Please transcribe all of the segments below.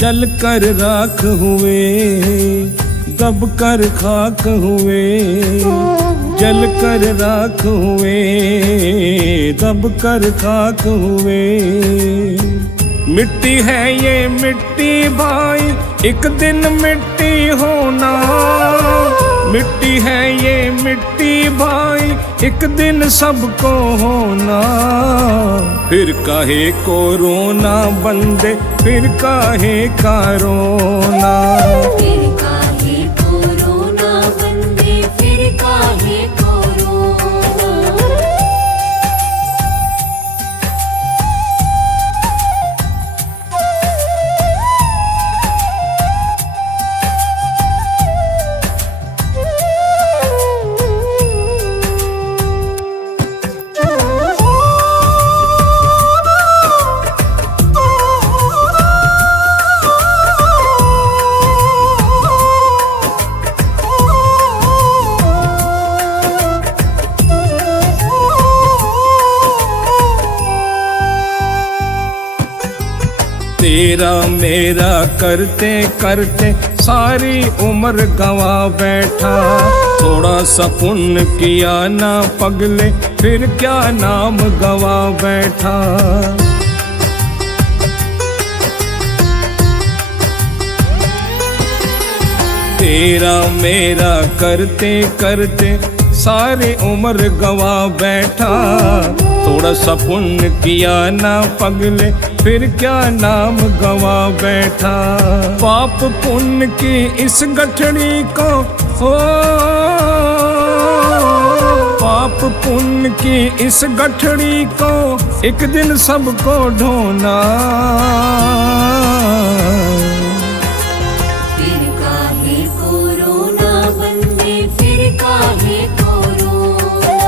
जल कर राख हुए, दब कर खाक हुए, जल कर राख हुए, दब कर खाक हुए। मिट्टी है ये मिट्टी भाई, एक दिन मिट्टी होना। मिट्टी है ये मिट्टी भाई, एक दिन सबको होना। फिर काहे को रोना बंदे, फिर काहे का रोना। फिर काहे को रोना बंदे, फिर काहे को रोना। तेरा मेरा करते करते सारी उम्र गवा बैठा। थोड़ा सा पुण्य किया ना पगले, फिर क्या नाम गवा बैठा। तेरा मेरा करते करते सारी उम्र गवा बैठा। थोड़ा सा पुण्य किया ना पगले, फिर क्या नाम गवा बैठा। पाप पुण्य की इस गठड़ी को हो, पाप पुण्य की इस गठड़ी को एक दिन सबको ढोना। फिर काहे को रोना बंदे, फिर काहे को रोना।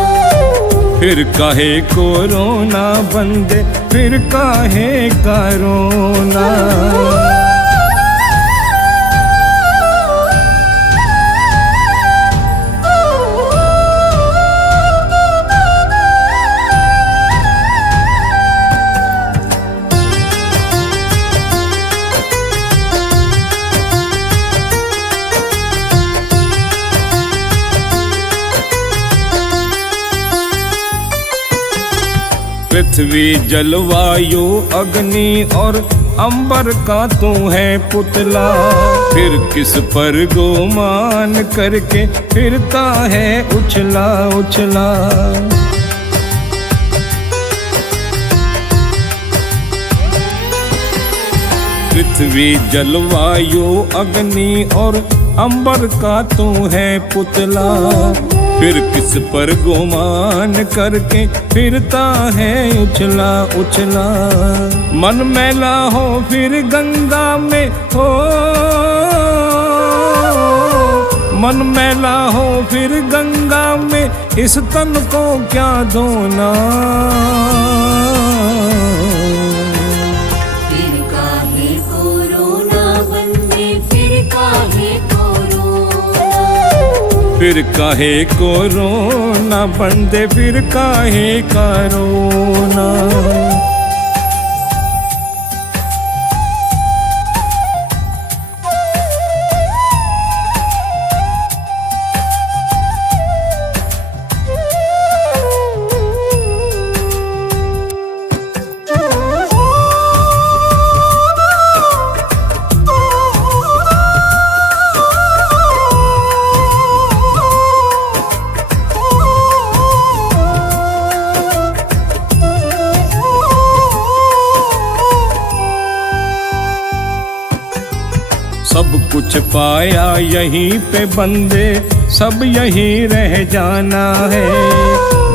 फिर काहे को रोना बंदे, फिर काहे का रोना। पृथ्वी जलवायु अग्नि और अंबर का तू है पुतला। फिर किस पर गोमान करके फिरता है उछला उछला। पृथ्वी जलवायु अग्नि और अंबर का तू है पुतला। फिर किस पर गुमान करके फिरता है उछला उछला। मन मैला हो फिर गंगा में हो, मन मैला हो फिर गंगा में, इस तन को क्या धोना। फिर काहे को रोना बंदे, फिर काहे को रोना। फिर काहे को रोना बंदे, फिर काहे का रोना। सब कुछ पाया यहीं पे बंदे, सब यहीं रह जाना है।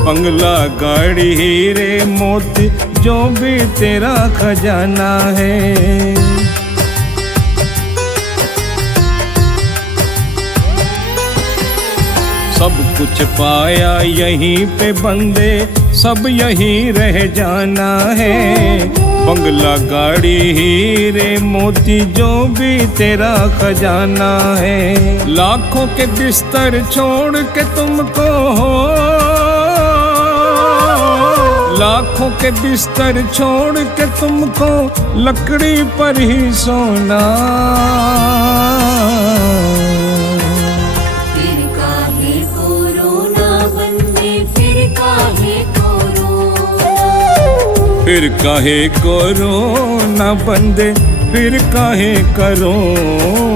बंगला गाड़ी हीरे मोती जो भी तेरा खजाना है। सब कुछ पाया यहीं पे बंदे, सब यहीं रह जाना है। बंगला गाड़ी हीरे मोती जो भी तेरा खजाना है। लाखों के बिस्तर छोड़ के तुमको हो, लाखों के बिस्तर छोड़ के तुमको लकड़ी पर ही सोना। फिर काहे कोरोना बंदे, फिर काहे कोरोना, फिर काहे कोरोना बंदे, फिर काहे करोना।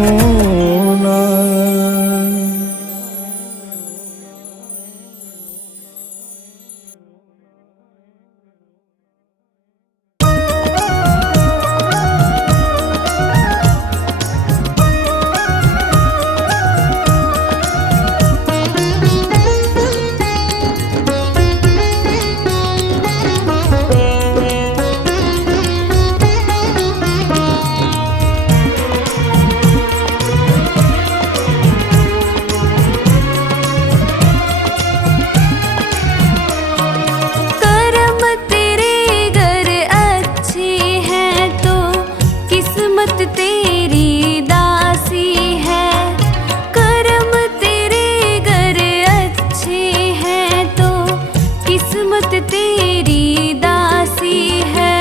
तेरी दासी है,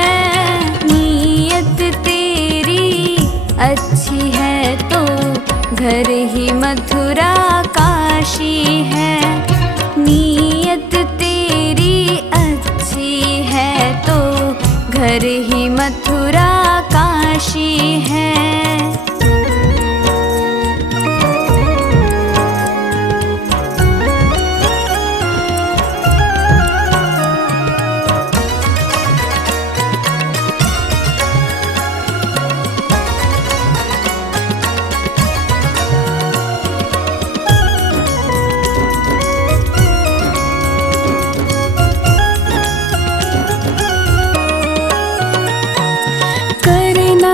नीयत तेरी अच्छी है तो घर ही मथुरा काशी है। नीयत तेरी अच्छी है तो घर ही मथुरा काशी है।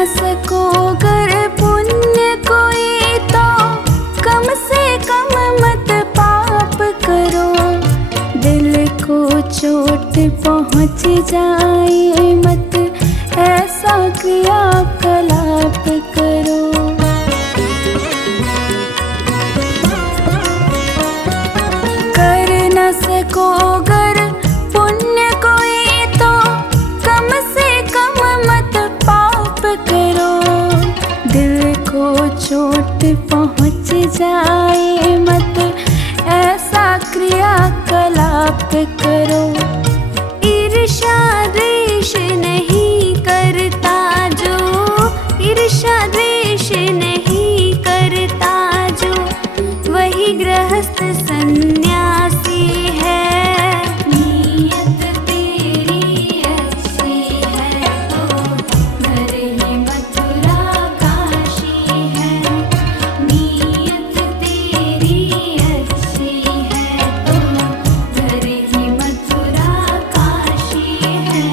सको कर पुण्य कोई तो कम से कम मत पाप करो। दिल को चोट पहुँच जाए मत ऐसा क्रियाकलाप करो। कर न सको गर पुण्य कोई तो कम से कम मत करो। दिल को चोट पहुँच जाए मत ऐसा क्रियाकलाप करो। ईर्ष्या द्वेष नहीं करता जो, ईर्ष्या द्वेष नहीं करता जो, वही गृहस्थ सन्यासी है। नीयत तेरी अच्छी है तो घर ही मथुरा काशी है। नीयत तेरी अच्छी है तो घर ही मथुरा काशी है।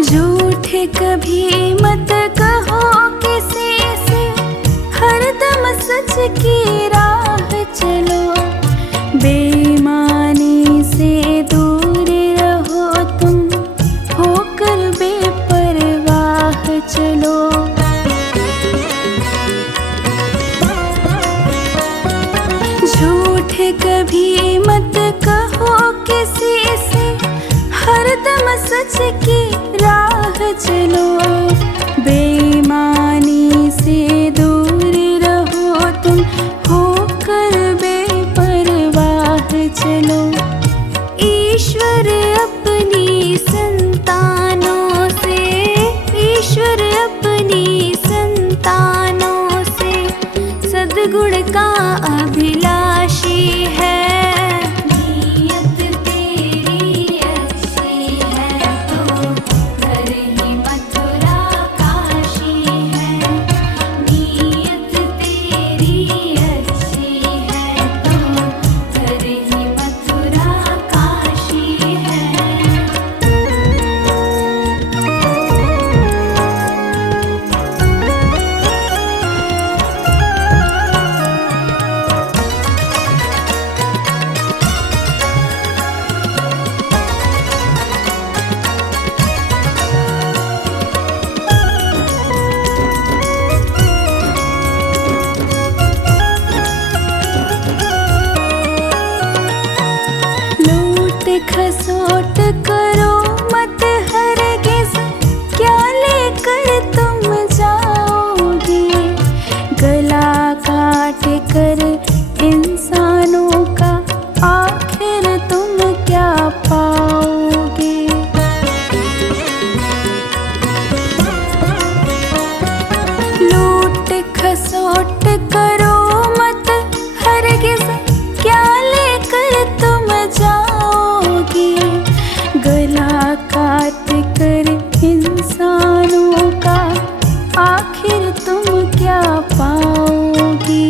झूठ कभी मत कहो किसी से, हरदम सच की राह चलो। बेईमानी से दूर रहो तुम, होकर बेपरवाह चलो। झूठ कभी मत कहो किसी से, हरदम सच की राह चलो। बेईमानी से दूर रहो तुम, होकर बेपरवाह चलो। ईश्वर अपनी संतानों से, ईश्वर अपनी संतानों से सद्गुण का अभिलाषी है। नीयत तेरी अच्छी है तो घर ही मथुरा काशी है। नीयत तेरी अच्छी है तो घर ही मथुरा काशी है। करो मत हरगिज़, क्या लेकर तुम जाओगे। गला काट कर इंसानों का आखिर तुम क्या पाओगे। लूट खसोट करो मत हरगिज़, क्या लेकर तुम जाओगे। गला काट कर इंसानों का आखिर तुम क्या पाओगे।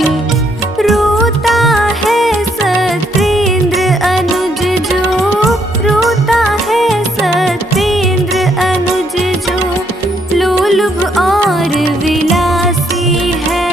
रोता है सत्येंद्र अनुज जो, रोता है सत्येंद्र अनुज जो, लोलुभ और विलासी है।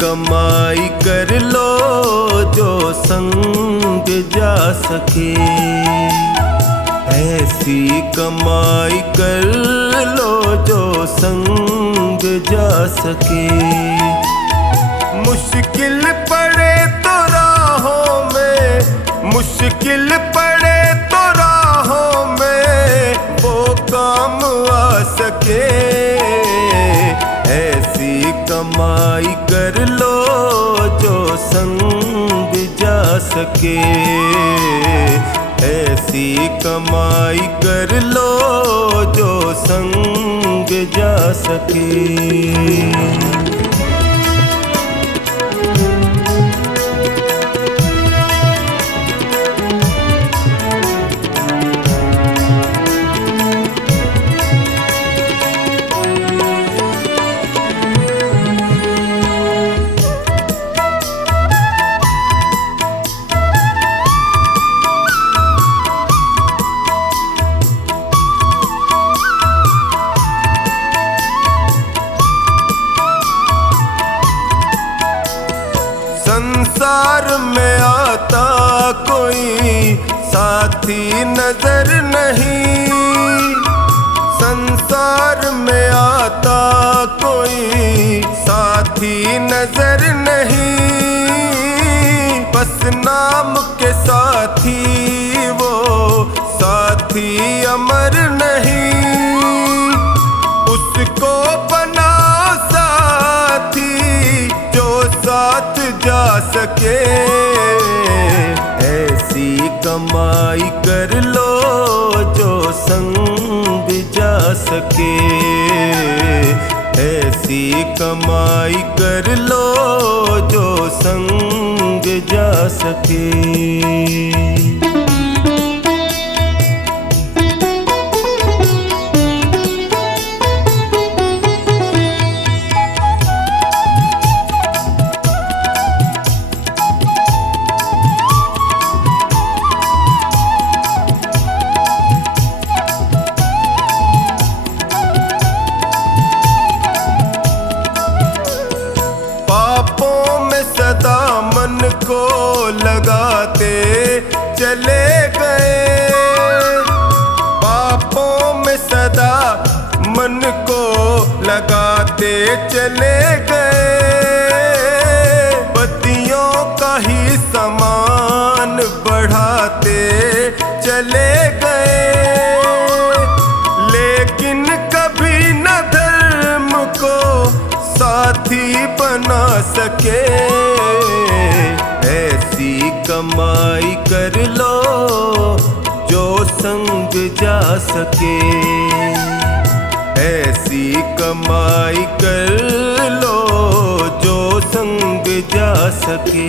कमाई कर लो जो संग जा सके, ऐसी कमाई कर लो जो संग जा सके। मुश्किल पड़े तो राहों में, मुश्किल पड़े तो राहों में वो काम आ सके, ऐसी कमाई कर लो जो संग जा सके, ऐसी कमाई कर लो जो संग जा सके। संसार में आता कोई साथी नजर नहीं, संसार में आता कोई साथी नजर नहीं, बस नाम के साथी वो साथी अमर नहीं, उसको बनाओ साथी जो साथ जा सके, ऐसी कमाई कर लो जो संग जा सके, ऐसी कमाई कर लो जो संग जा सके। पापों में सदा मन को लगाते चले गए, पापों में सदा मन को लगाते चले गए, बत्तियों का ही समान बढ़ाते चले गए, लेकिन कभी न धर्म को साथी बना सके, ऐसी कमाई कर लो जो संग जा सके, ऐसी कमाई कर लो जो संग जा सके।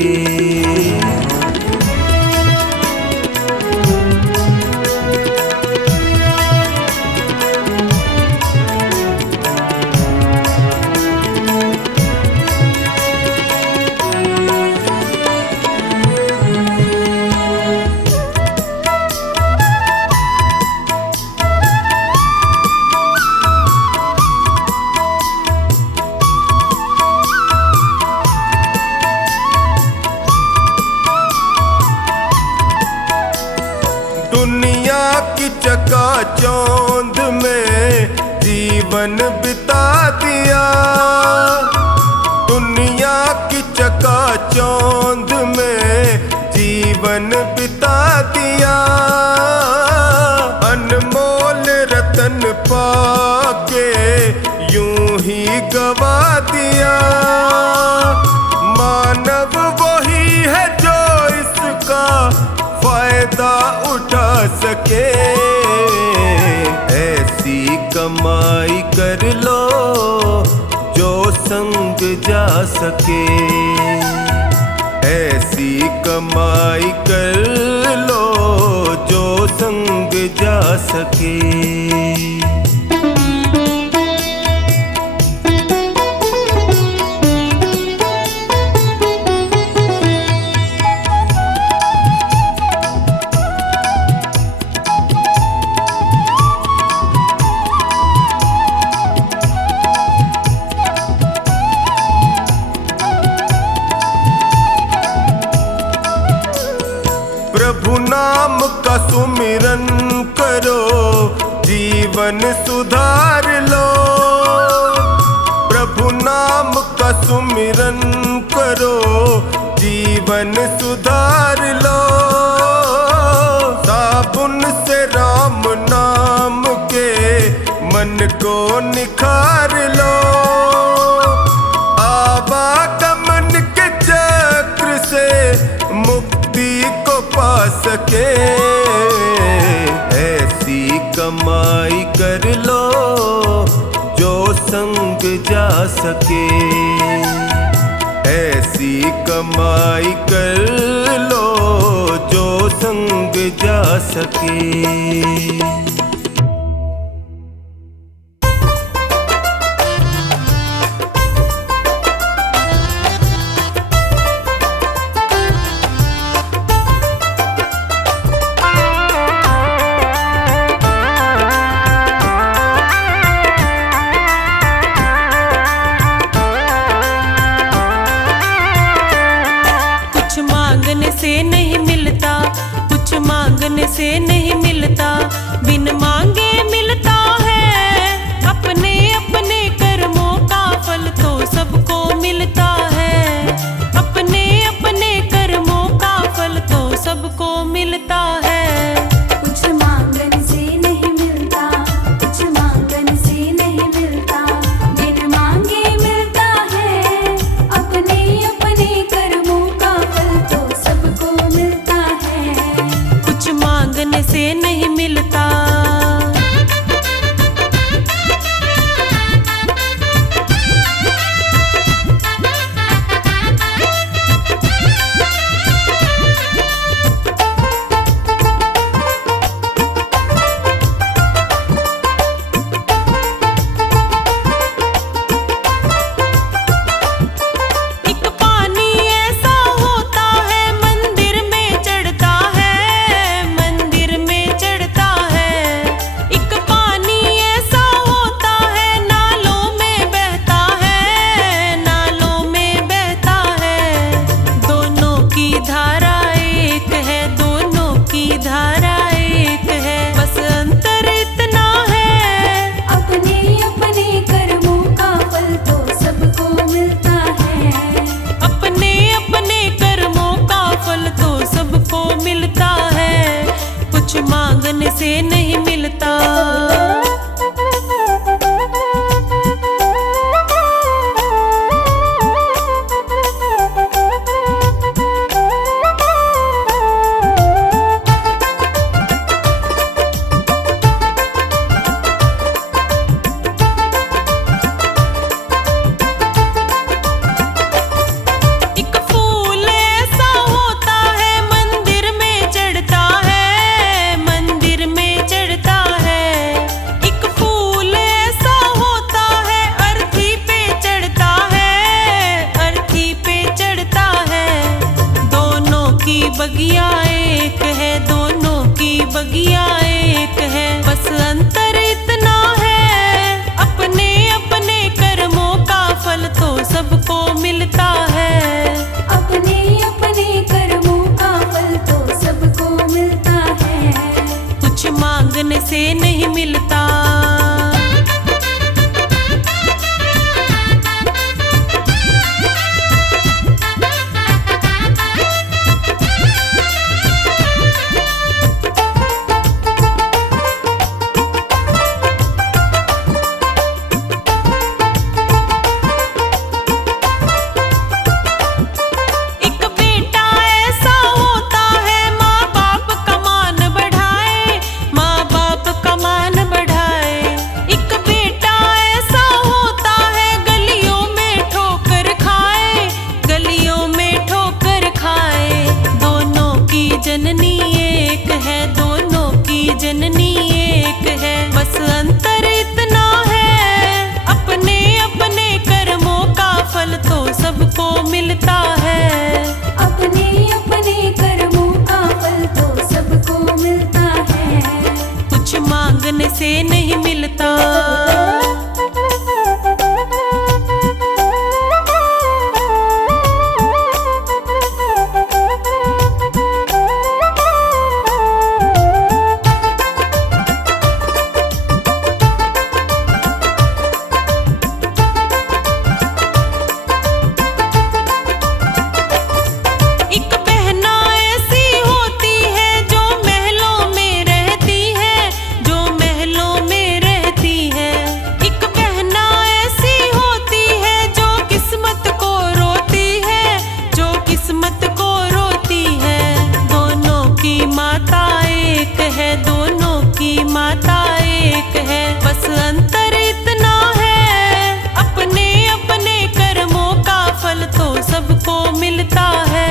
दुनिया की चकाचौंध में जीवन बिता दिया, दुनिया की चकाचौंध में जीवन बिता दिया, अनमोल रतन पाके यूं ही गवा दिया, मानव वही है जो इसका फायदा उठा सके, ऐसी कमाई कर लो जो संग जा सके, ऐसी कमाई कर लो जो संग जा सके। सुमिरन करो जीवन सुधार लो। प्रभु नाम का सुमिरन करो जीवन सुधार लो। साबुन से राम नाम के मन को निखार लो। आवागमन के चक्र से मुक्ति को पा सके ऐसी कमाई कर लो जो संग जा सके। ऐसी कमाई कर लो जो संग जा सके। से नहीं मिलता, कुछ मांगने से नहीं मिलता, बिन मांगे मिलता है। अपने अपने कर्मों का फल तो सबको मिलता है। अपने अपने कर्मों का फल तो सबको मिलता है। कुछ मांगने से नहीं मिलता, कुछ मांगने से नहीं मिलता, बिन मांगे मिलता है। अपने अपने कर्मों का फल तो सबको मिलता है। कुछ मांगने से नहीं मिलता। मांगने से नहीं मिलता। बगिया एक है, दोनों की बगिया एक है, बस अंतर इतना है। अपने अपने कर्मों का फल तो सबको मिलता है। अपने अपने कर्मों का फल तो सबको मिलता है। कुछ मांगने से नहीं मिलता। जननी एक है, दोनों की जननी एक है, बस अंतर इतना है। अपने अपने कर्मों का फल तो सबको मिलता है। अपने अपने कर्मों का फल तो सबको मिलता है। कुछ मांगने से नहीं मिलता। एक है, दोनों की माता एक है। बस अंतर इतना है, अपने अपने कर्मों का फल तो सबको मिलता है।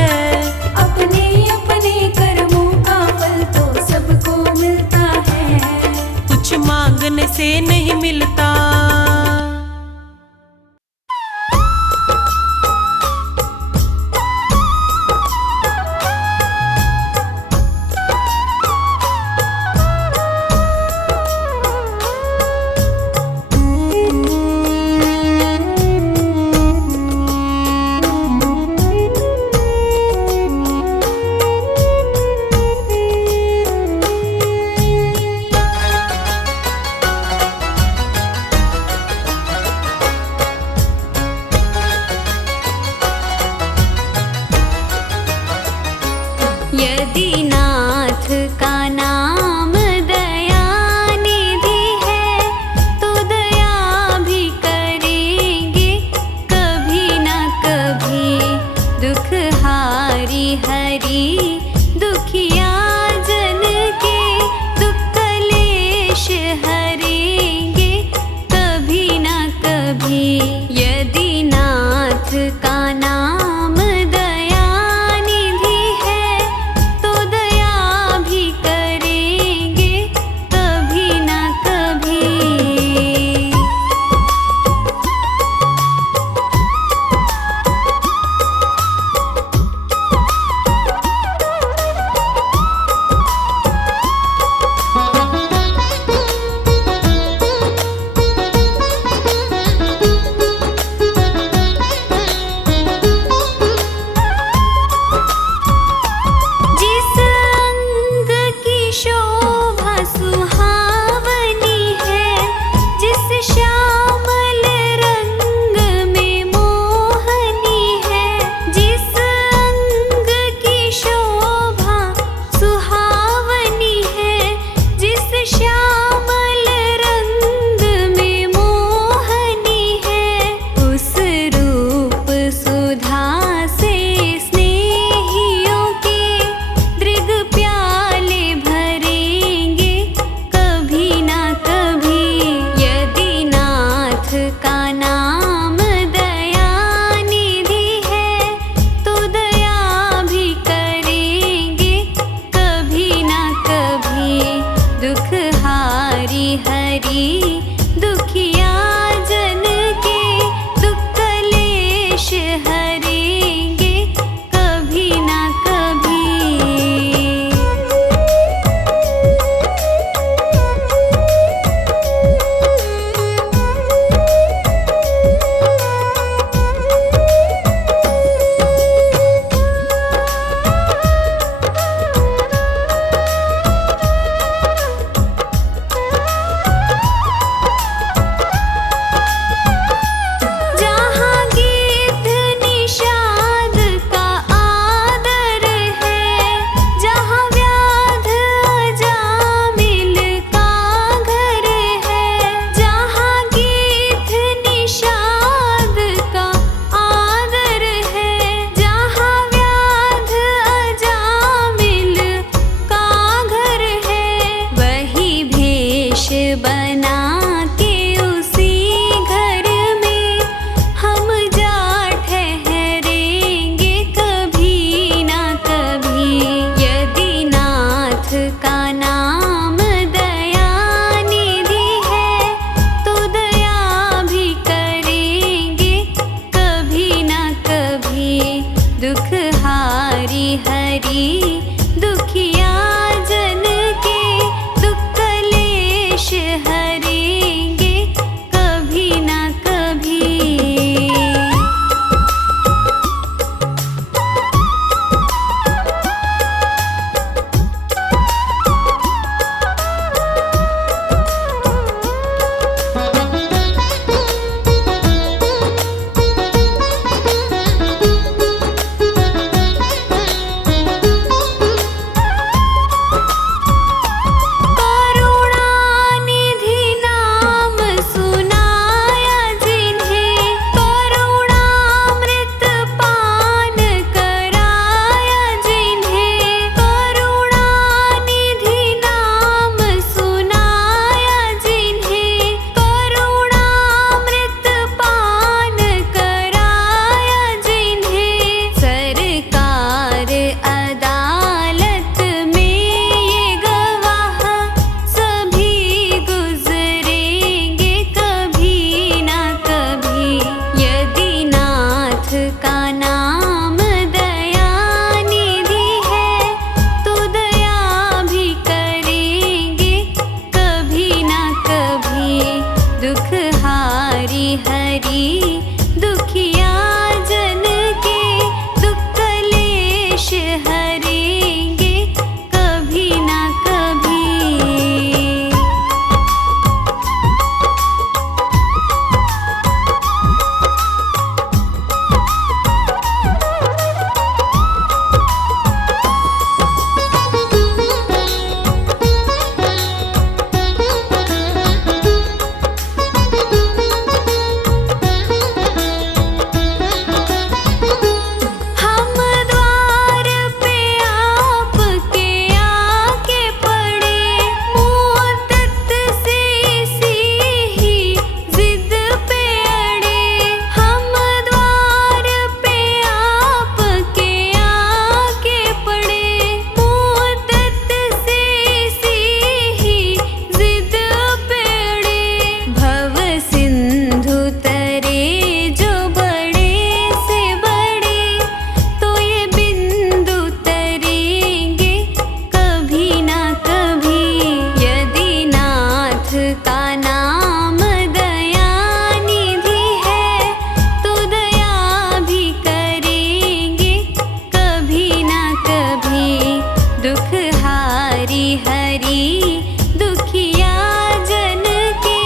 अपने अपने कर्मों का फल तो सबको मिलता है। कुछ मांगने से नहीं मिलता। यदि नाथ का नाम दया निधि है, तो दया भी करेंगे कभी न कभी। दुख हारी हरि दुखिया जन के, दुख कलेश हरेंगे कभी न कभी। यदि नाथ का नाम दया निधि है, तो दया भी करेंगे कभी न कभी। जिस अंग की शोभा सुहावनी है, जिस श्यामल रंग में मोहनी है। जिस अंग की शोभा सुहावनी है, जिस श्यामल रंग में मोहनी है। उस रूप सुधा से स्नेहियों के दृग प्याले भरेंगे कभी न कभी। यदि नाथ का नाम दया निधि है, तो दया भी करेंगे कभी न कभी। दुख हारी हरि दुखिया जन के, दुख कलेश हरेंगे कभी न कभी। जहाँ गीत निषाद का आदर है, जहाँ व्याध अजामिल का घर है। जहाँ गीत निषाद का आदर है, जहाँ व्याध अजामिल का घर है। वही भेष बना के उसी घर में हम जा ठहरेंगे कभी न कभी। यदि नाथ का नाम दया निधि है, तो दया भी करेंगे कभी न कभी। दुख हारी हरि दुखिया जन के, दुख कलेश हरेंगे कभी न कभी। हरि दुखिया जन के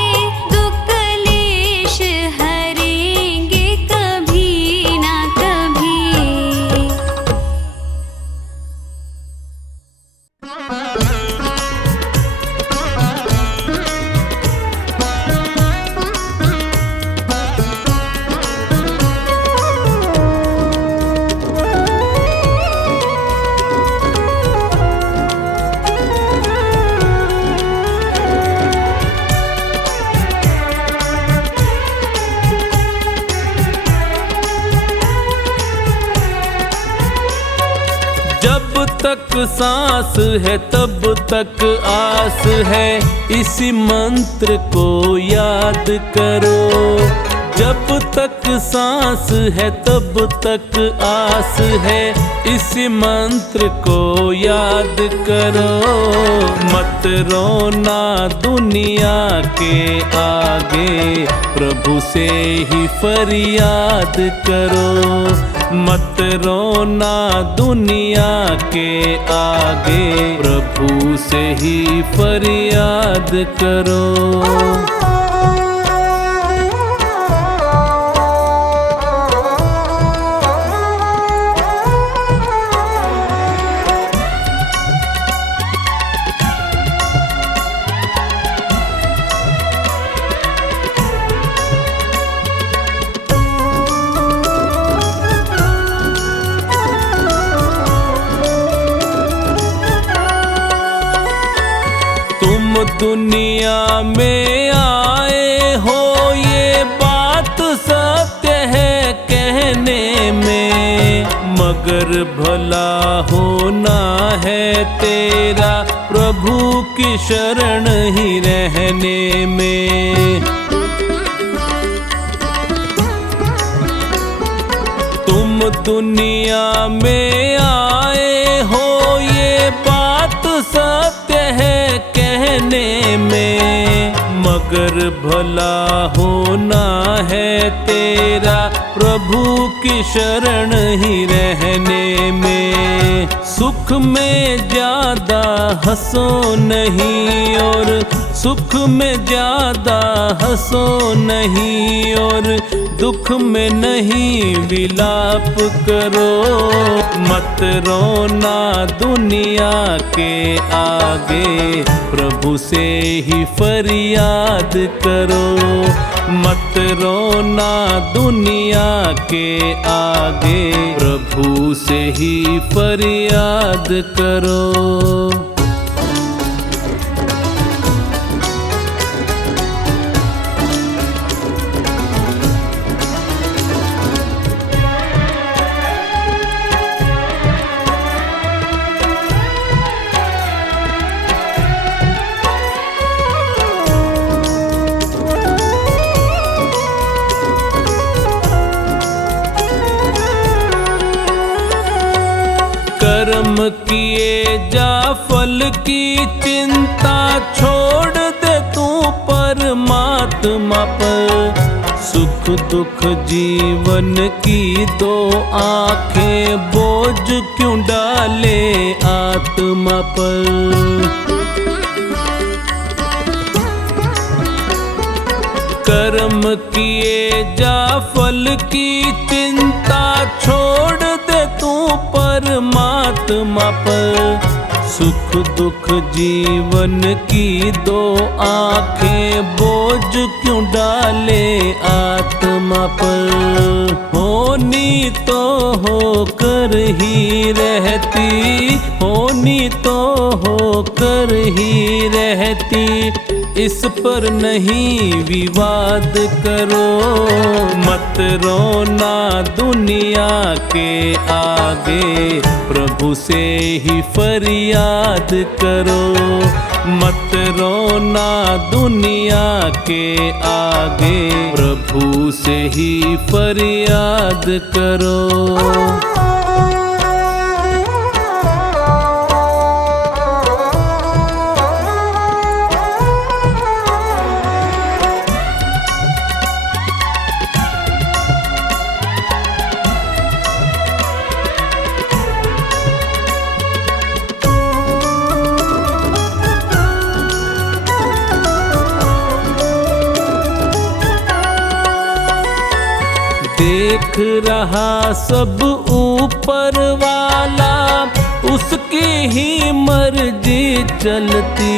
दुख क्लेश हरेंगे कभी ना कभी। जब तक सांस है तब तक आस है, इसी मंत्र को याद करो। जब तक सांस है तब तक आस है, इसी मंत्र को याद करो। मत रोना दुनिया के आगे, प्रभु से ही फरियाद करो। मत रोना दुनिया के आगे, प्रभु से ही फरियाद करो। दुनिया में आए हो ये बात सत्य है कहने में, मगर भला होना है तेरा प्रभु की शरण ही रहने में। तुम दुनिया में आए हो ये बात सत्य है कहने में, मगर भला होना है तेरा प्रभु की शरण ही रहने में। सुख में ज्यादा हंसो नहीं और सुख में ज्यादा हंसो नहीं, और दुख में नहीं विलाप करो। मत रोना दुनिया के आगे, प्रभु से ही फरियाद करो। मत रोना दुनिया के आगे, प्रभु से ही फरियाद करो। कर्म किए जा फल की चिंता छोड़ दे तू परमात्मा पर। सुख दुख जीवन की दो आंखें, बोझ क्यों डाले आत्मा पर। कर्म किए जा फल की चिंता छोड़ दे तू परमात्मा पर। सुख दुख जीवन की दो आंखें, बोझ क्यों डाले आत्मा पर। होनी तो होकर ही रहती, होनी तो होकर ही रहती, इस पर नहीं विवाद करो। मत रोना दुनिया के आगे, प्रभु से ही फरियाद करो। मत रोना दुनिया के आगे, प्रभु से ही फरियाद करो। रहा सब ऊपर वाला, उसकी ही मर्जी चलती।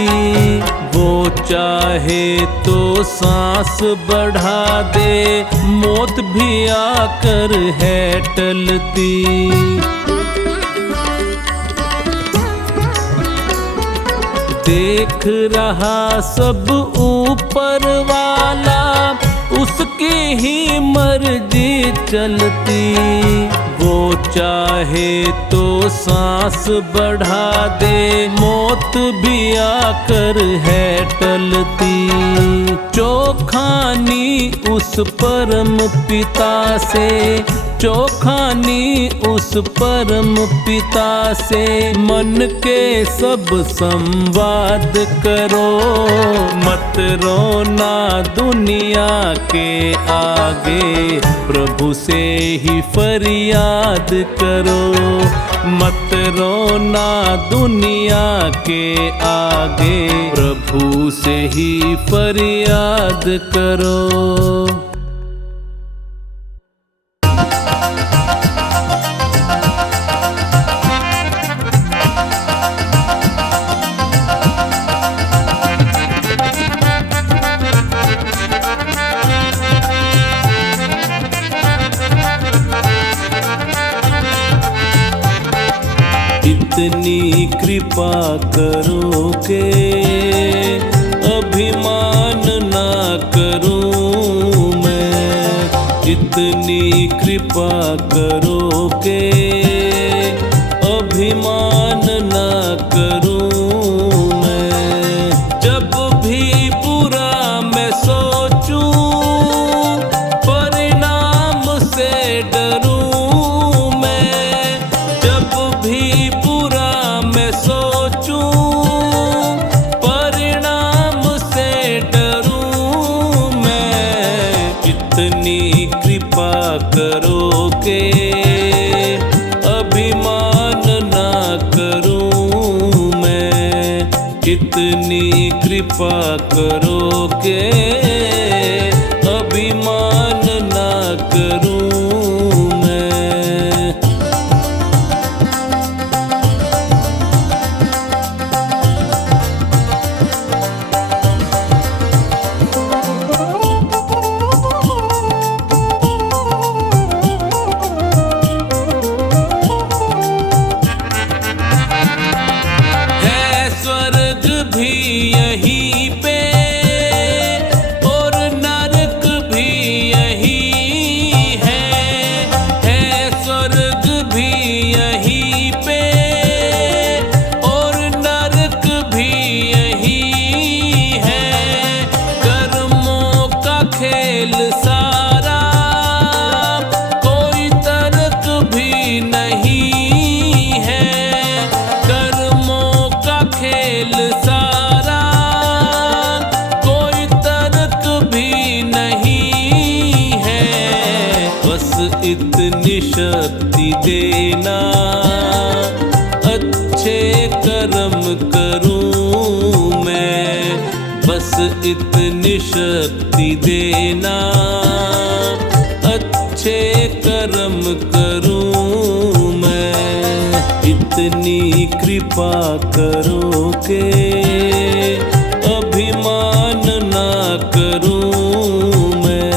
वो चाहे तो सांस बढ़ा दे, मौत भी आकर है टलती। देख रहा सब ऊपर वाला, उसकी ही मर्जी चलती। वो चाहे तो सांस बढ़ा दे, मौत भी आकर है टलती। चौखानी उस परम पिता से, चौखानी उस परम पिता से, मन के सब संवाद करो। मत रोना दुनिया के आगे, प्रभु से ही फरियाद करो। मत रोना दुनिया के आगे, प्रभु से ही फरियाद करो। इतनी कृपा करो के अभिमान ना करूं मैं। इतनी कृपा करो के अभिमान ना करूं मैं। जब भी बुरा मैं सोचूं, परिणाम से डरूं मैं। जब भी मैं सोचूं, परिणाम से डरूं मैं। इतनी कृपा करो के अभिमान ना करूं मैं। इतनी कृपा करो के अभिमान ना करूं मैं। यहीं पे और नरक भी यहीं है स्वर्ग भी यहीं पे और नरक भी यहीं है। कर्मों का खेल सारा, कोई तर्क भी नहीं है। कर्मों का खेल सारा, कोई तर्क भी नहीं है। बस इतनी शक्ति देना, अच्छे कर्म करूं मैं। बस इतनी शक्ति देना, अच्छे कर्म करूं मैं। इतनी कृपा करो के अभिमान ना करूं मैं।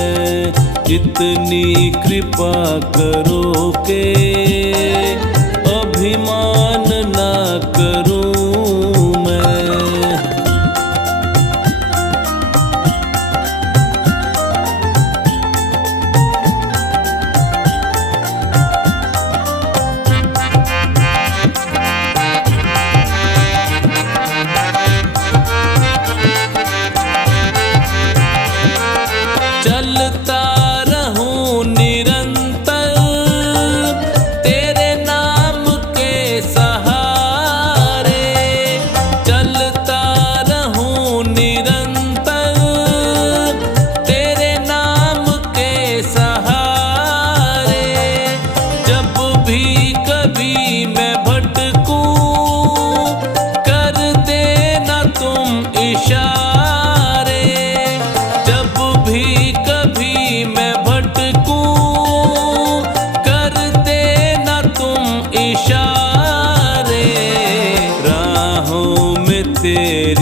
इतनी कृपा करो के अभिमान ना करूं मैं। चलता रहूं निरंतर,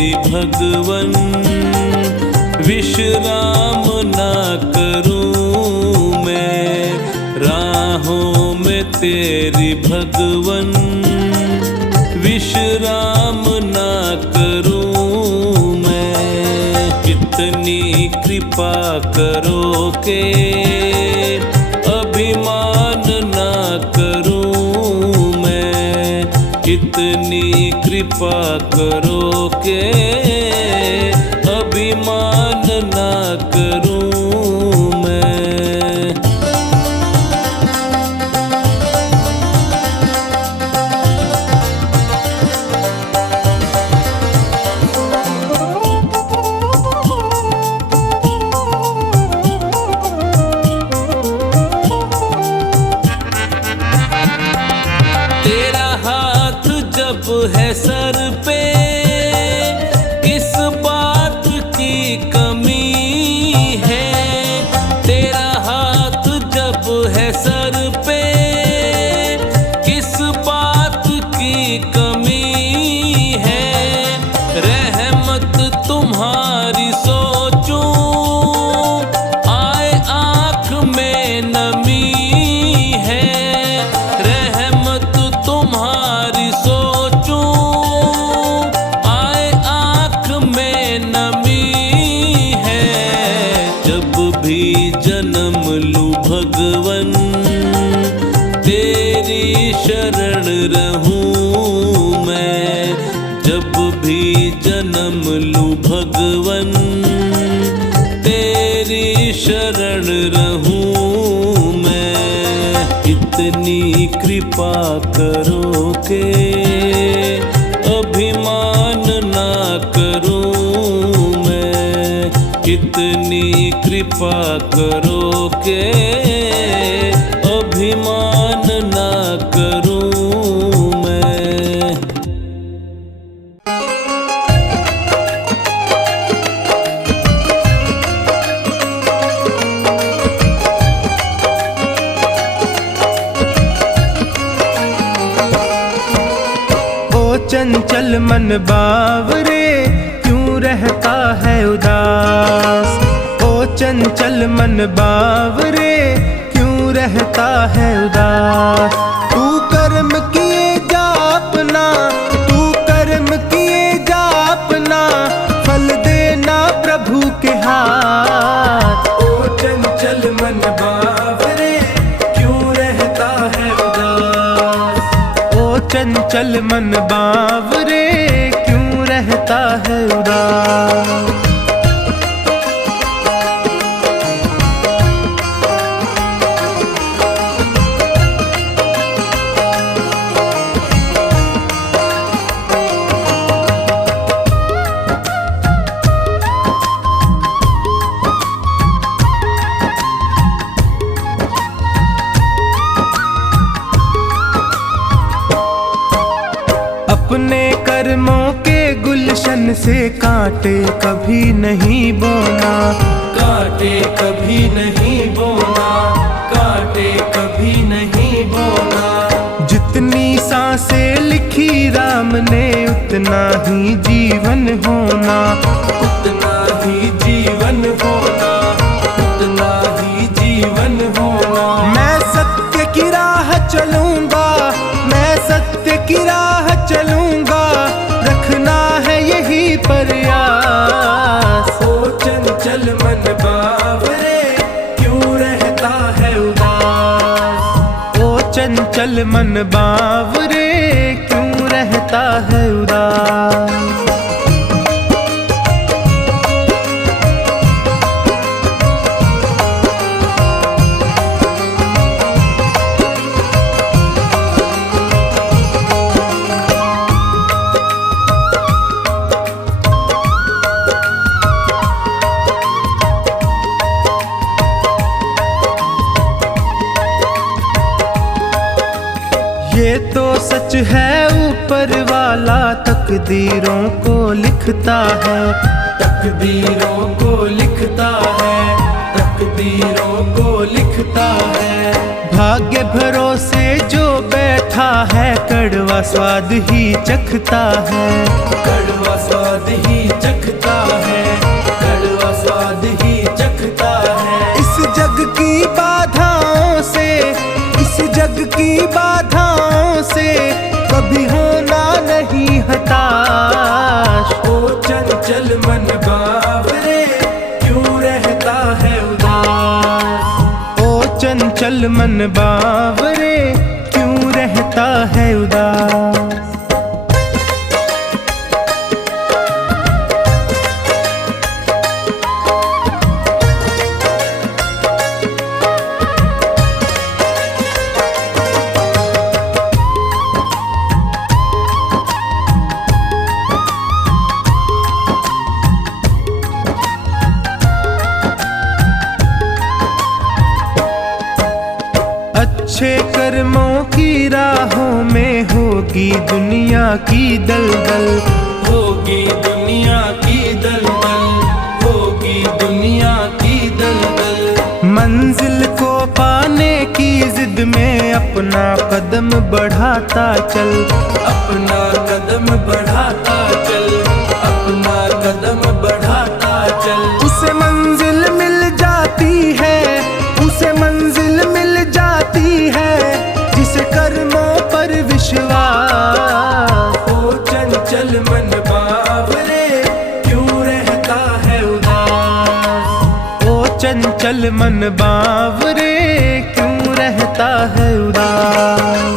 तेरी भगवन विश्राम ना करूं मैं, राहों में तेरी भगवन विश्राम ना करूं मैं। कितनी कृपा करो के अभिमान ना करूं मैं, कितनी कृपा करो के अभिमान ना करूं मैं। तेरा हाथ जब है सर पे, किस बात की कमी है। तेरा हाथ जब है सर पे, किस बात की कमी है। रहमत तुम्हारी सोचूं, आए आँख में नमी है। रहमत तुम्हारी सोचूं, आए आँख में नमी है। जब भी जन्म लूं भगवन, तेरी शरण रहूं मैं। जब भी जन्म लूं भगवन, तेरी शरण रहूं मैं। इतनी कृपा करो के अभिमान ना करूं मैं, कितनी कृपा करो के अभिमान ना करूं मैं। चंचल मन बावरे क्यों रहता है उदास। ओ चंचल मन बावरे क्यों रहता है उदास। तू कर्म किए जा अपना, तू कर्म किए जा अपना, फल देना प्रभु के हाथ। ओ चंचल मन बावरे क्यों रहता है उदास। ओ चंचल मन बावरे क्यों रहता है उदास। अपने कर्मों के गुलशन से कांटे कभी नहीं बोना, कांटे कभी नहीं बोना, कांटे कभी नहीं बोना। जितनी सांसें लिखी राम ने उतना ही जीवन होना, उतना ही जीवन होना, उतना ही जीवन होना। मैं सत्य की राह चलूंगा, मैं सत्य की राह चलूंगा, रखना है यही प्रयास। ओ चंचल मन बावरे क्यों रहता है उदास। ओ चंचल मन बावरे क्यों रहता है उदास। ये तो सच है ऊपर वाला तकदीरों को लिखता है, तकदीरों को लिखता है, तकदीरों को लिखता है। भाग्य भरोसे जो बैठा मीठा है कड़वा स्वाद ही चखता है, कड़वा स्वाद ही चखता है, कड़वा स्वाद ही चखता है। इस जग की बाधाओं से, इस जग की बाधाओं से कभी होना नहीं हताश। ओ चंचल मन बावरे क्यों रहता है उदास, ओ चंचल मन बावरे क्यों रहता है उदास। अच्छे कर्मों की राहों में होगी दुनिया की दलदल, होगी दुनिया की दलदल, होगी दुनिया की दलदल। मंजिल को पाने की जिद में अपना कदम बढ़ाता चल, अपना कदम बढ़ाता चल, अपना कदम बढ़ाता चल। उसे मंजिल मिल जाती है, उसे मंजिल मिल जाती है जिसे कर्मों पर विश्वास। ओ चंचल मन बावरे क्यों रहता है उदास, ओ चंचल मन बावरे क्यों रहता है उदास।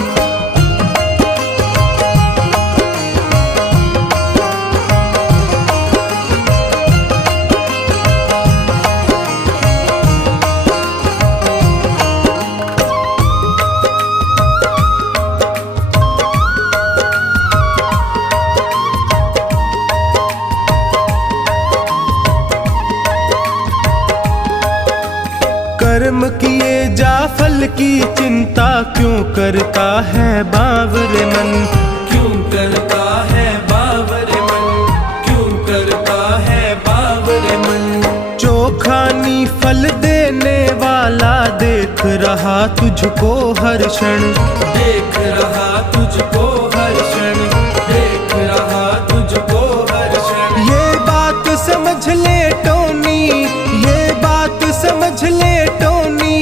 कर्म किए जा फल की चिंता क्यों करता है बावरे मन, क्यों करता है बावरे मन, क्यों करता है बावरे मन। चोखानी फल देने वाला देख रहा तुझको हर क्षण, देख रहा तुझको हर क्षण, देख रहा तुझको हर क्षण। ये बात समझ ले टोनी, ये बात समझ ले टोनी,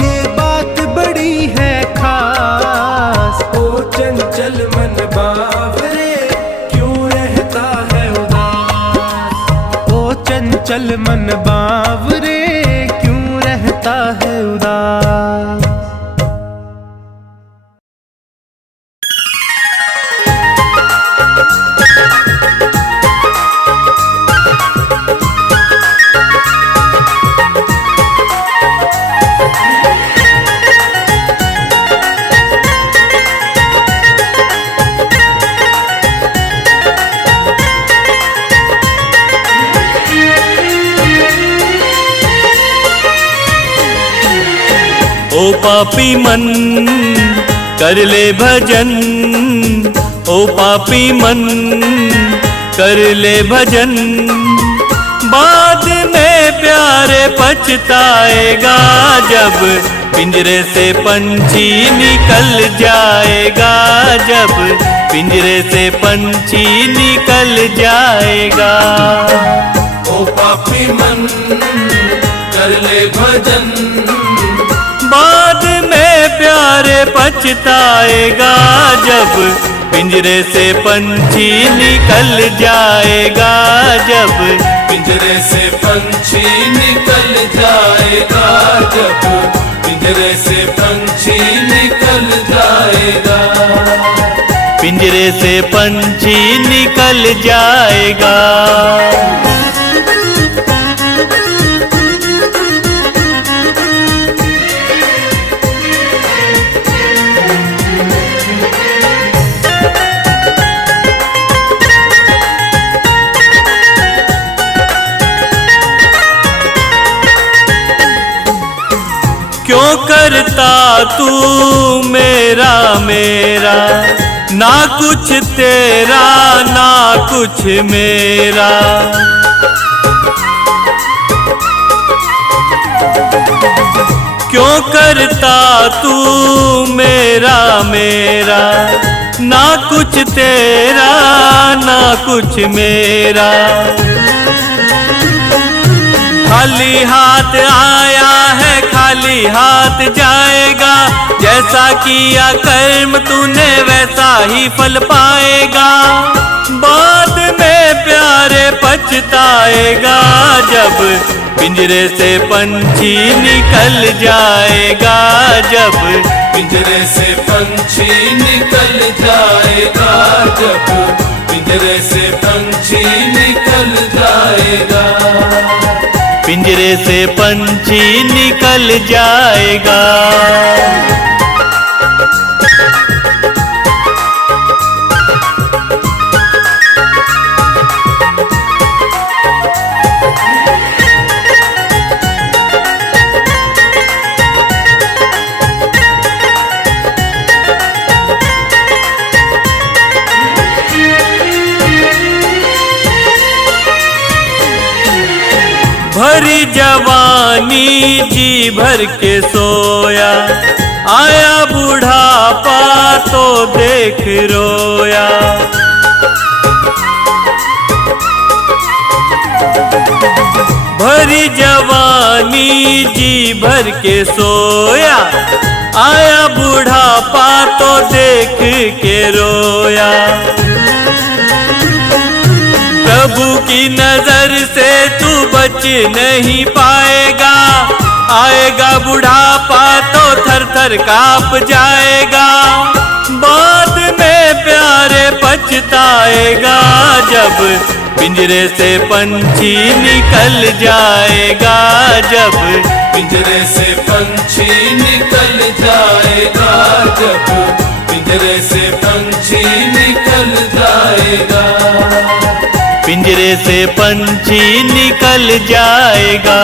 ये बात बड़ी है खास। ओ चंचल मन बावरे क्यों रहता है उदास, ओ चंचल मन बावरे क्यों रहता है उदास। ओ पापी मन कर ले भजन, ओ पापी मन कर ले भजन। बाद में प्यारे पछताएगा जब पिंजरे से पंछी निकल जाएगा, जब पिंजरे से पंछी निकल जाएगा। ओ पापी मन कर ले भजन, बाद में प्यारे पछताएगा जब पिंजरे से पंछी निकल जाएगा, जब पिंजरे से पंछी निकल जाएगा, जब पिंजरे से पंछी निकल जाएगा, पिंजरे से पंछी निकल जाएगा। क्यों करता तू मेरा मेरा, ना कुछ तेरा ना कुछ मेरा। क्यों करता तू मेरा मेरा, ना कुछ तेरा ना कुछ मेरा। खाली हाथ आया है खाली हाथ जाएगा, जैसा किया कर्म तूने वैसा ही फल पाएगा। बाद में प्यारे पछताएगा, जब पिंजरे से पंछी निकल जाएगा, जब पिंजरे से पंछी निकल जाएगा, जब पिंजरे से पंछी निकल जाएगा। पिंजरे से पंछी निकल जाएगा। भरी जवानी जी भर के सोया, आया बुढ़ापा तो देख रोया। भरी जवानी जी भर के सोया, आया बुढ़ापा तो देख के रोया। प्रभु की नजर से तू बच नहीं पाएगा, आएगा बुढ़ापा तो थर थर कांप जाएगा। बाद में प्यारे पछताएगा, जब पिंजरे से पंछी निकल जाएगा, जब पिंजरे से पंछी निकल जाएगा, जब पिंजरे से पंछी निकल जाएगा। पिंजरे से पंछी निकल जाएगा।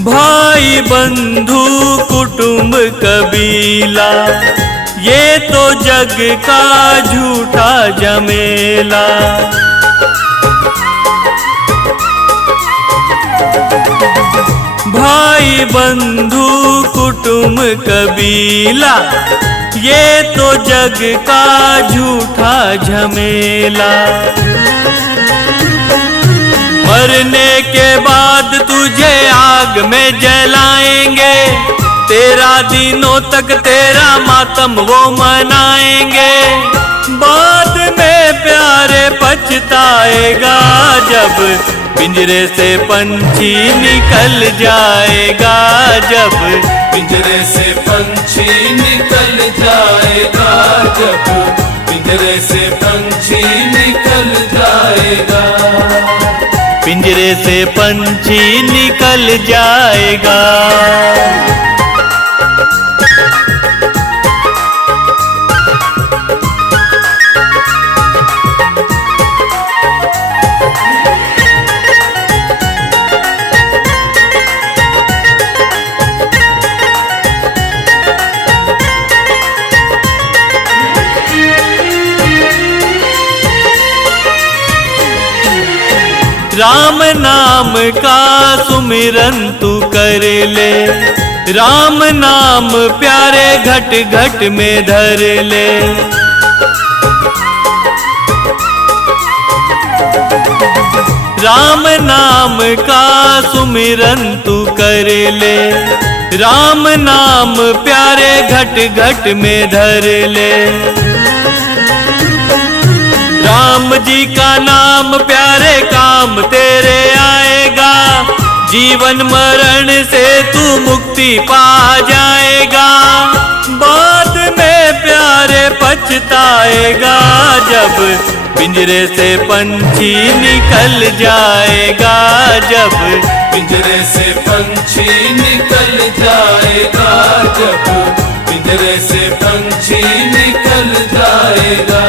भाई बंधु कुटुंब कबीला, ये तो जग का झूठा जमेला। भाई बंधु कुटुंब कबीला, ये तो जग का झूठा झमेला। मरने के बाद तुझे आग में जलाएंगे, तेरा दिनों तक तेरा मातम वो मनाएंगे। बाद में प्यारे पछताएगा, जब पिंजरे से पंछी निकल जाएगा, जब पिंजरे से पंछी निकल जाएगा, जब पिंजरे से पंछी निकल जाएगा। पिंजरे से पंछी निकल जाएगा। राम नाम का सुमिरन तू कर ले, राम नाम प्यारे घट घट में धर ले। राम नाम का सुमिरन तू कर ले, राम नाम प्यारे घट घट में धर ले। राम जी का नाम प्यारे काम तेरे आएगा, जीवन मरण से तू मुक्ति पा जाएगा। बाद में प्यारे पछताएगा, जब पिंजरे से पंछी निकल जाएगा, जब पिंजरे से पंछी निकल जाएगा, जब पिंजरे से पंछी निकल जाएगा।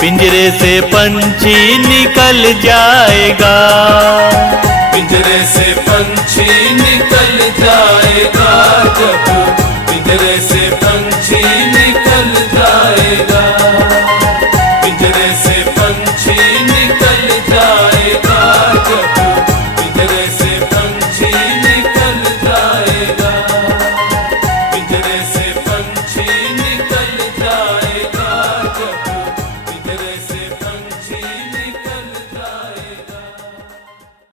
पिंजरे से पंछी निकल जाएगा। पिंजरे से पंछी निकल जाएगा।